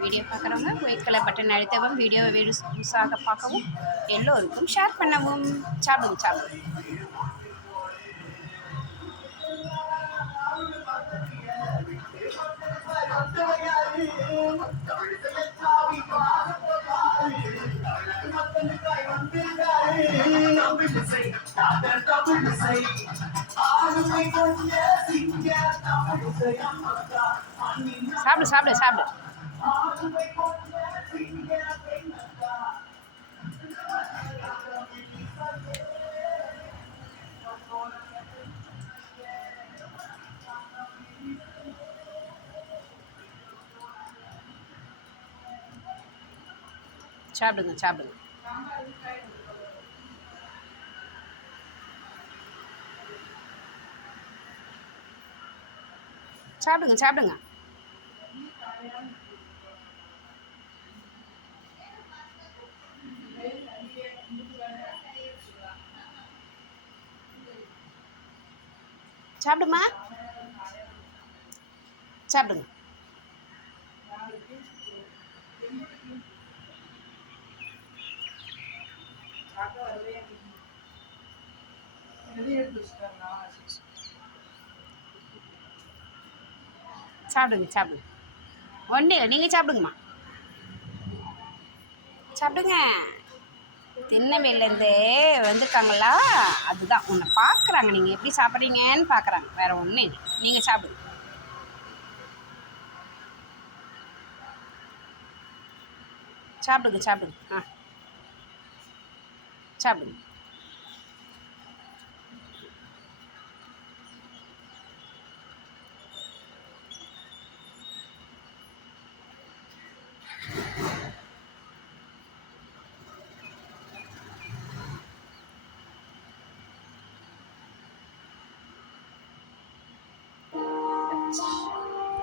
Video பார்க்குறவங்க white colour button அழுத்தவும் வீடியோவை வீடு புதுசாக பார்க்கவும் எல்லோருக்கும் ஷேர் பண்ணவும். சாப்பிடுங்க சாப்பிடுங்க. சாப்பிடு சாப்பிடு சாப்பிடு. சாப்பிடுங்க சாப்பிடுங்க. சாப்பிடுங்க சாப்பிடுங்க. சாப்பிடுமா? சாப்பிடுங்க. சாப்பிடுங்க சாப்பிடுங்க. ஒன்றே நீங்கள் சாப்பிடுங்கம்மா. சாப்பிடுங்க. திண்ணவேலேருந்தே வந்திருக்காங்களா? அதுதான். உன்னை பார்க்குறாங்க. நீங்கள் எப்படி சாப்பிட்றீங்கன்னு பார்க்குறாங்க. வேறு ஒன்றும் இல்லை. நீங்கள் சாப்பிடுங்க சாப்பிடுங்க சாப்பிடுங்க. ஆ. சாப்பிடுங்க.